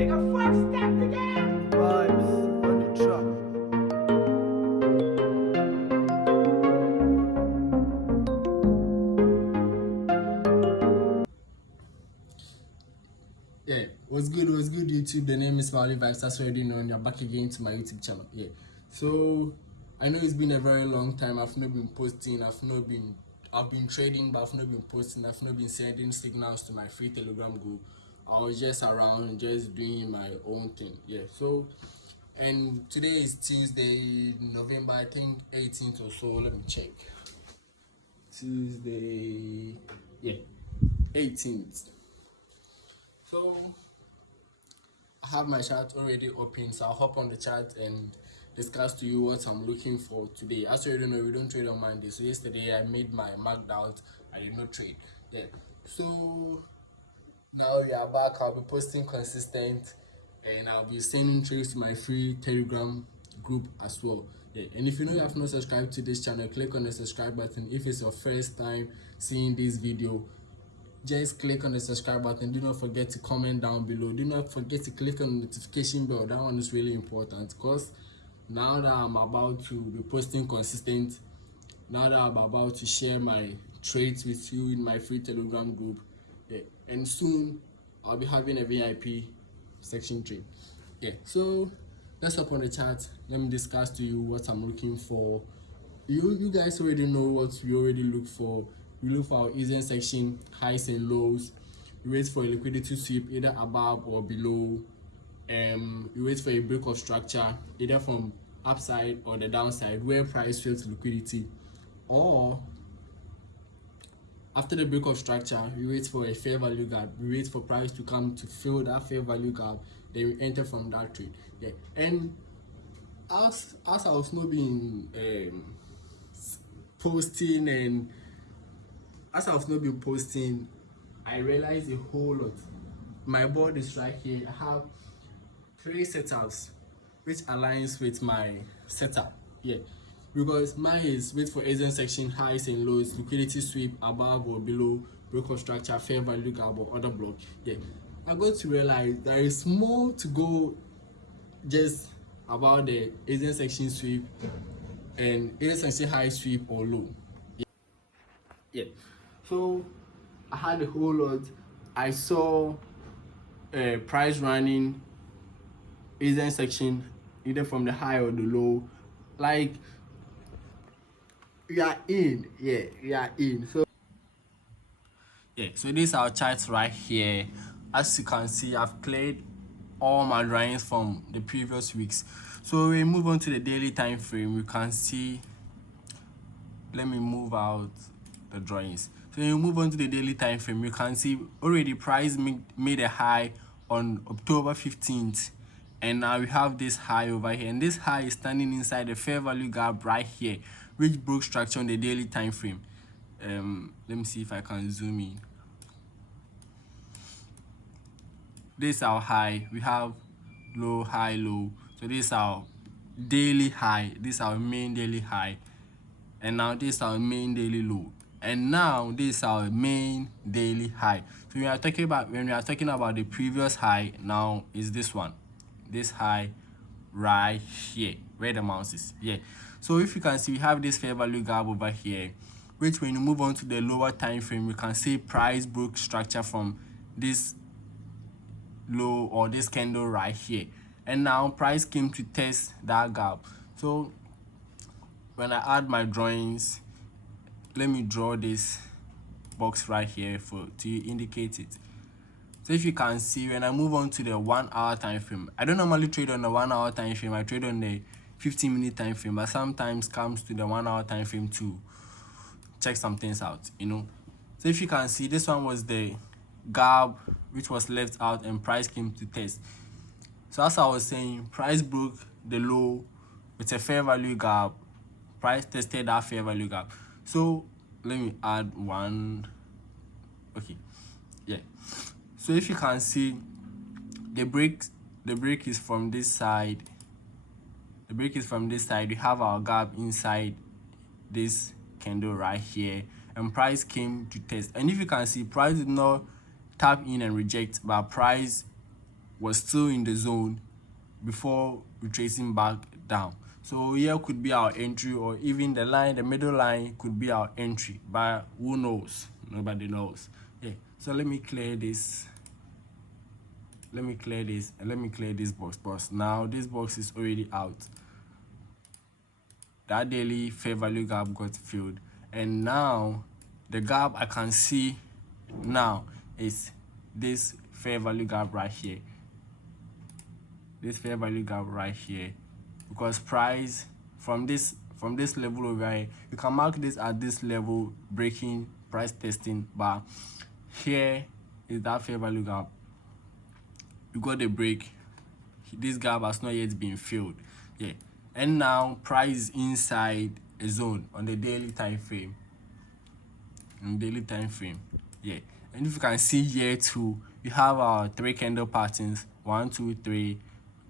Nigga, fuck stacked again. Vibes on the track. Yeah, what's good, YouTube? The name is Smiley Vibes. That's already known. You're back again to my YouTube channel. Yeah, so I know it's been a very long time. I've not been posting. I've been trading, but I've not been posting. I've not been sending signals to my free Telegram group. I was just around, just doing my own thing. Yeah, so and today is Tuesday, November, I think 18th or so. Let me check. Tuesday, yeah, 18th. So I have my chart already open, so I'll hop on the chart and discuss to you what I'm looking for today. As you already know, we don't trade on Monday. So yesterday I made my marked out. I did not trade. Yeah. So now we are back. I'll be posting consistent, and I'll be sending trades to my free Telegram group as well. Yeah. And if you know you have not subscribed to this channel, click on the subscribe button. If it's your first time seeing this video, just click on the subscribe button. Do not forget to comment down below. Do not forget to click on the notification bell. That one is really important, because now that I'm about to be posting consistent, now that I'm about to share my trades with you in my free Telegram group, yeah, and soon I'll be having a VIP section trade. Yeah, so let's hop on the chat. Let me discuss to you what I'm looking for. You guys already know what we already look for. We look for our easing section, highs and lows. We wait for a liquidity sweep either above or below. We wait for a break of structure either from upside or the downside where price fails liquidity, or after the break of structure we wait for a fair value gap. We wait for price to come to fill that fair value gap, then we enter from that trade. Yeah, and as I was not being posting, and as I've not been posting, I realized a whole lot. My board is right here. I have 3 setups which aligns with my setup. Yeah, because mine is wait for agent section, highs and lows, liquidity sweep above or below, break of structure, fair value gap or other block. Yeah, I got to realize there is more to go just about the agent section sweep and agent section high sweep or low. Yeah, so I had a whole lot. I saw price running agent section either from the high or the low. Like, we are in. Yeah, we are in. So yeah, so these are our charts right here. As you can see, I've cleared all my drawings from the previous weeks. So we move on to the daily time frame. We can see, let me move out the drawings. So you move on to the daily time frame. You can see already price made a high on October 15th, and now we have this high over here, and this high is standing inside the fair value gap right here, which broke structure on the daily time frame. Let me see if I can zoom in. This is our high. We have low, high, low. So this is our daily high. This is our main daily high, and now this is our main daily low, and now this is our main daily high. So when we are talking about the previous high, now is this one, this high right here where the mouse is. Yeah, so if you can see, we have this fair value gap over here, which when you move on to the lower time frame, you can see price broke structure from this low or this candle right here, and now price came to test that gap. So when I add my drawings, let me draw this box right here to indicate it. So if you can see, when I move on to the 1 hour time frame, I don't normally trade on the 1 hour time frame. I trade on the 15-minute time frame, but sometimes comes to the 1 hour time frame to check some things out, you know. So if you can see, this one was the gap which was left out and price came to test. So as I was saying, price broke the low with a fair value gap. Price tested that fair value gap. So let me add one. Okay, yeah. So if you can see, the break is from this side. The break is from this side. We have our gap inside this candle right here, and price came to test. And if you can see, price did not tap in and reject, but price was still in the zone before retracing back down. So here could be our entry, or even the line, the middle line could be our entry, but who knows? Nobody knows. Yeah, so let me clear this, and let me clear this box. Now this box is already out. That daily fair value gap got filled, and now the gap I can see now is this fair value gap right here, because price from this level over here, you can mark this at this level, breaking, price testing, but here is that fair value gap. You got a break, this gap has not yet been filled. Yeah, and now price is inside a zone on the daily time frame. Yeah, and if you can see here too, you have our 3 candle patterns, 1 2 3,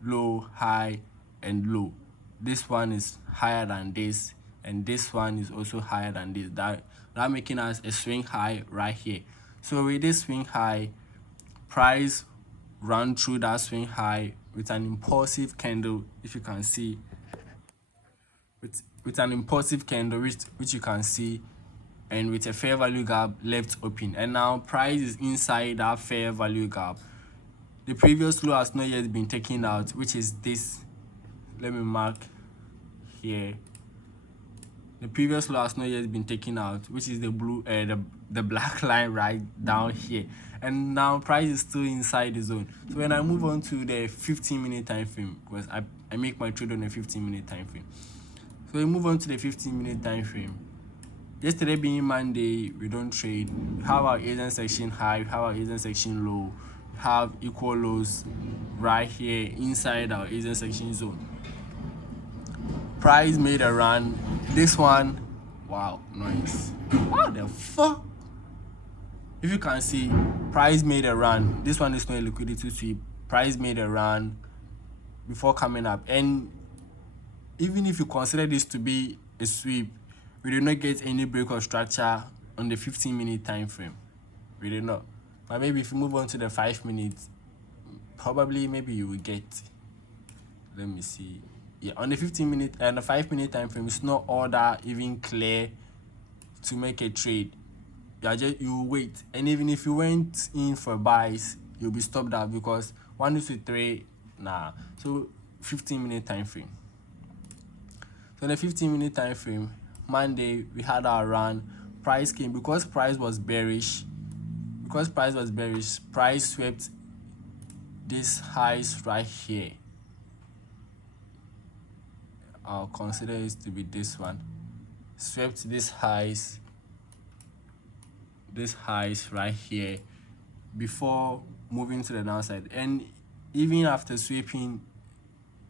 low, high, and low. This one is higher than this, and this one is also higher than this. That making us a swing high right here. So with this swing high, price run through that swing high with an impulsive candle, if you can see, with an impulsive candle, which you can see, and with a fair value gap left open, and now price is inside that fair value gap. The previous low has not yet been taken out, which is this. Let me mark here. The previous low has not yet been taken out, which is the blue, the black line right down here, and now price is still inside the zone. So when I move on to the 15-minute time frame, because I make my trade on a 15-minute time frame. So we move on to the 15-minute time frame. Yesterday being Monday, we don't trade. We have our Asian section high, we have our Asian section low, we have equal lows right here inside our Asian section zone. Price made a run. This one, wow, nice. What the fuck? If you can see, price made a run. This one is not a liquidity sweep. Price made a run before coming up, and even if you consider this to be a sweep, we did not get any break of structure on the 15-minute time frame. We did not. But maybe if you move on to the 5 minutes, probably maybe you will get. Let me see. Yeah, on the 15-minute and the 5-minute time frame, it's not all that even clear to make a trade. You wait, and even if you went in for buys, you'll be stopped out because 1 to 3, nah. So 15-minute time frame. So in the 15-minute time frame, Monday we had our run. Price came because price was bearish. Price swept these highs right here. I'll consider it to be this one. Swept these highs right here before moving to the downside, and even after sweeping,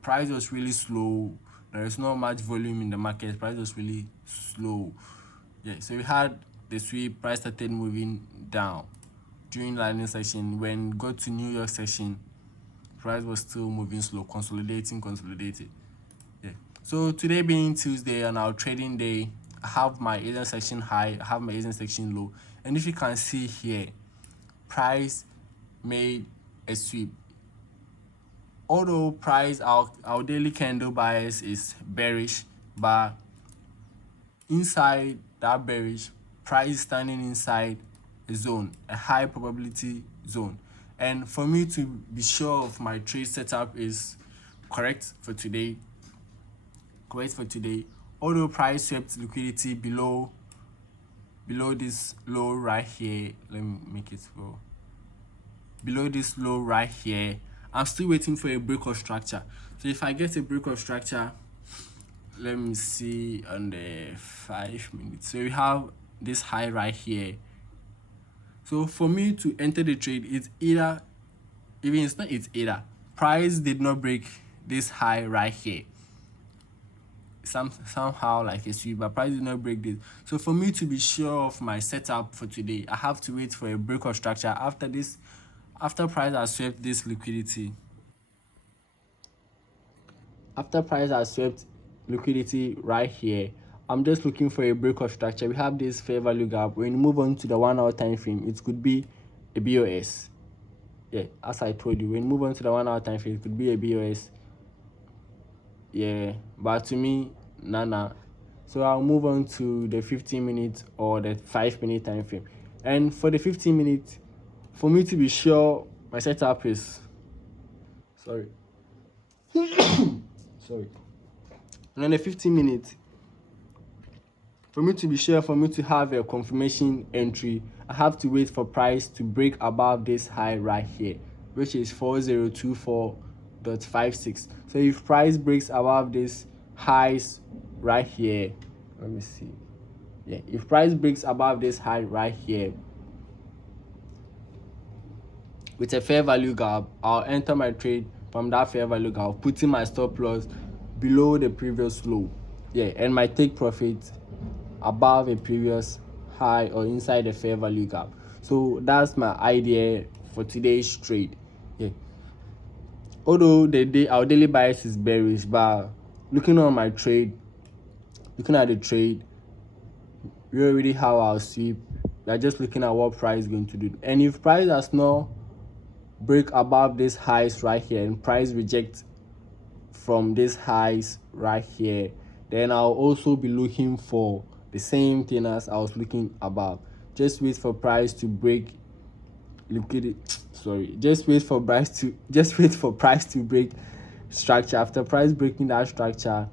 price was really slow. There is not much volume in the market. Price was really slow. Yeah, so we had the sweep. Price started moving down during London session. When got to New York session, price was still moving slow, consolidating. Yeah. So today being Tuesday on our trading day, I have my Asian section high, I have my Asian section low, and if you can see here, price made a sweep. Although price, our daily candle bias is bearish, but inside that bearish, price standing inside a zone, a high probability zone. And for me to be sure of my trade setup is correct for today, although price swept liquidity below this low right here, let me make it go below this low right here, I'm still waiting for a break of structure. So if I get a break of structure, let me see on the 5 minutes. So we have this high right here. So for me to enter the trade, it's either price did not break this high right here, somehow like a sweep, but price did not break this. So for me to be sure of my setup for today, I have to wait for a break of structure after price has swept this liquidity. After price has swept liquidity right here, I'm just looking for a break of structure. We have this fair value gap. When you move on to the 1 hour time frame, it could be a BOS. Yeah, as I told you, when you move on to the 1 hour time frame, it could be a BOS. Yeah, but to me, nah. So I'll move on to the 15 minutes or the 5 minute time frame. And for the 15 minutes, for me to be sure my setup is sorry. Sorry. And then the 15 minutes, for me to be sure, for me to have a confirmation entry, I have to wait for price to break above this high right here, which is 4024.56. So if price breaks above this highs right here, let me see. Yeah, if price breaks above this high right here with a fair value gap, I'll enter my trade from that fair value gap, putting my stop loss below the previous low. Yeah, and my take profit above a previous high or inside the fair value gap. So that's my idea for today's trade. Yeah. Although our daily bias is bearish, but looking at the trade, we already have our sweep. We are just looking at what price is going to do. And if price does not break above this highs right here and price rejects from these highs right here, then I'll also be looking for the same thing as I was looking above. Just wait for price to break liquidity. Sorry, just wait for price to break structure. After price breaking that structure,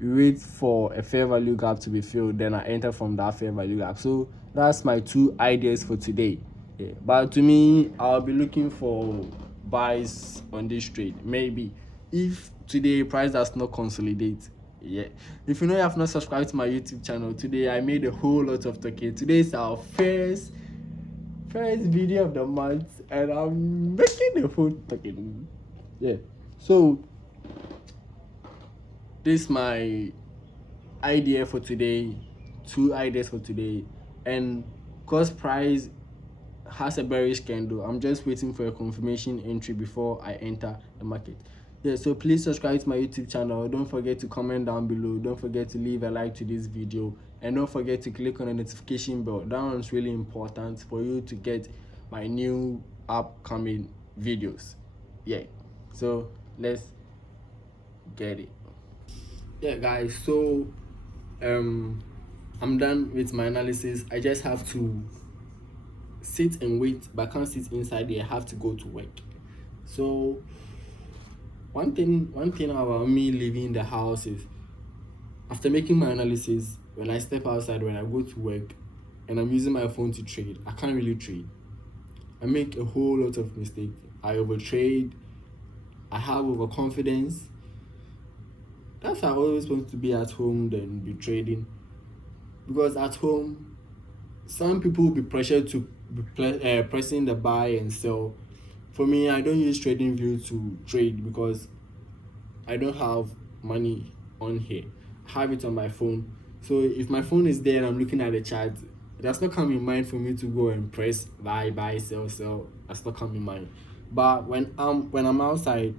we wait for a fair value gap to be filled, then I enter from that fair value gap. So that's my two ideas for today. Yeah, but to me, I'll be looking for buys on this trade. Maybe if today price does not consolidate. Yeah, if you know you have not subscribed to my YouTube channel, today I made a whole lot of talking. Today is our first video of the month, and I'm making the whole talking. Yeah, so this is my idea for today, two ideas for today. And because price has a bearish candle, I'm just waiting for a confirmation entry before I enter the market. Yeah, so please subscribe to my YouTube channel. Don't forget to comment down below. Don't forget to leave a like to this video, and don't forget to click on the notification bell. That one's really important for you to get my new upcoming videos. Yeah, so let's get it. Yeah, guys, so I'm done with my analysis. I just have to sit and wait, but I can't sit inside there. I have to go to work. So one thing about me leaving the house is, after making my analysis, when I step outside, when I go to work and I'm using my phone to trade, I can't really trade. I make a whole lot of mistakes. I overtrade. I have overconfidence. That's why I always want to be at home than be trading. Because at home, some people will be pressured to be pressing the buy and sell. For me, I don't use TradingView to trade because I don't have money on here. I have it on my phone. So if my phone is there and I'm looking at the chart, that's not come in mind for me to go and press buy, sell. That's not come in mind. But when I'm outside,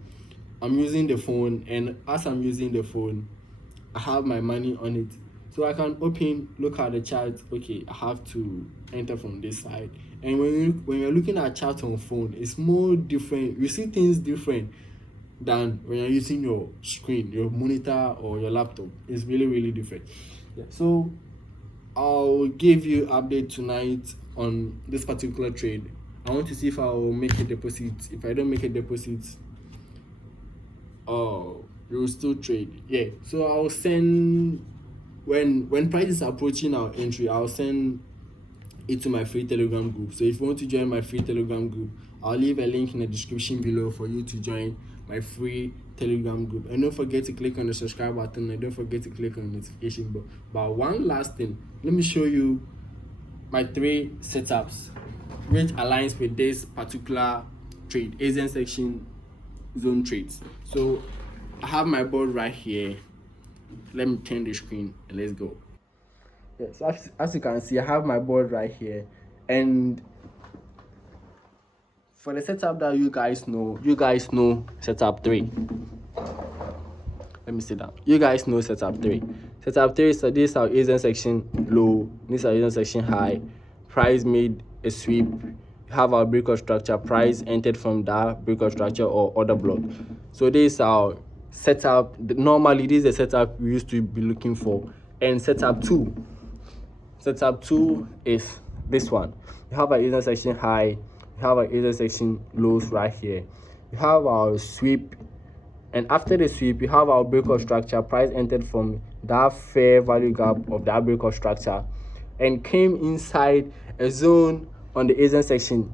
I'm using the phone, and as I'm using the phone, I have my money on it. So I can look at the chart. Okay, I have to enter from this side. And when you're looking at chart on phone, it's more different. You see things different than when you're using your screen, your monitor or your laptop. It's really different. Yeah. So I'll give you update tonight on this particular trade. I want to see if I will make a deposit. If I don't make a deposit, we will still trade. Yeah. So I'll send, when price is approaching our entry, I'll send it to my free Telegram group. So if you want to join my free Telegram group, I'll leave a link in the description below for you to join my free Telegram group. And don't forget to click on the subscribe button, and don't forget to click on the notification bell. But one last thing, let me show you my 3 setups which aligns with this particular trade, Asian section zone trades. So I have my board right here. Let me turn the screen and let's go. Yes, so as you can see, I have my board right here, and for the setup that you guys know setup 3. Let me sit down. You guys know setup 3. Setup 3 is this our Asian section low, this our Asian section high. Price made a sweep have our breakout structure, price entered from that breakout structure or order block. So this is our setup. Normally this is the setup we used to be looking for. And setup 2 is this one. You have our intersection high, you have our intersection lows right here, you have our sweep, and after the sweep you have our breakout structure, price entered from that fair value gap of that breakout structure and came inside a zone on the intersection,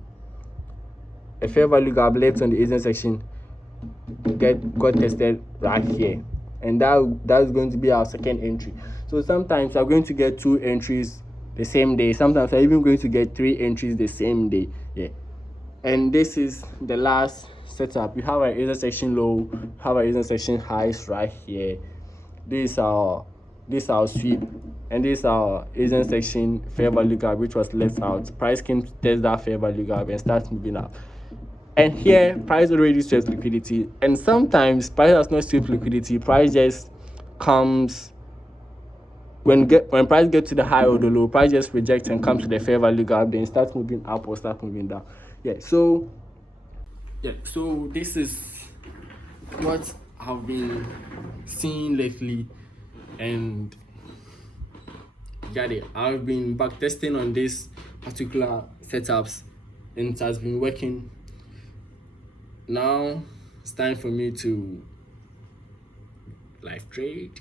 a fair value gap left on the intersection, got tested right here, and that's going to be our second entry. So sometimes we're going to get 2 entries the same day, sometimes we're even going to get 3 entries the same day. Yeah, and this is the last setup. We have our intersection low, have our intersection highs right here. This is our sweep, and this is our intersection fair value gap, which was left out. Price came to test that fair value gap and starts moving up. And here price already swept liquidity, and sometimes price has not swept liquidity. Price just comes when price gets to the high or the low, price just rejects and comes to the fair value gap, then starts moving up or start moving down. So this is what I've been seeing lately, and I've been back testing on this particular setups and it has been working. Now it's time for me to live trade.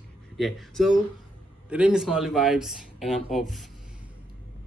So the name is Smiley Vibes and I'm off.